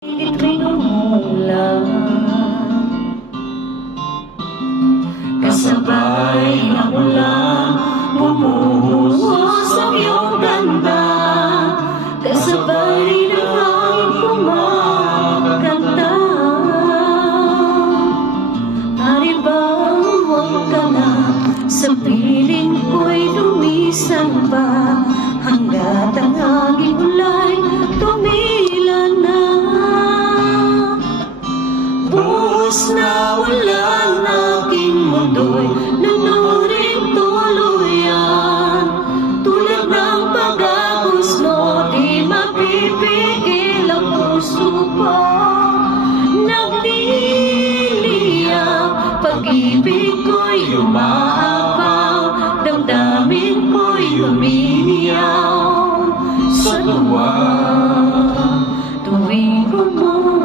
Pilit umulan, kasabay ng ulan, bumuhos ang iyong ganda, kasabay ng hangin kumakanta. Hari bang huwag ka na, sa piling ko'y lumisan pa, hanggat ang aking ulay tumila na. Buhos na ulan, aking mundo'y nanuring tuluyan. Tulad ng pag-agos mo, di mapipigil ang puso ko. Nagliliyap, pag-ibig ko'y umaapaw, damdamin ko'y umiiyaw sa tuwa tuwing umulan.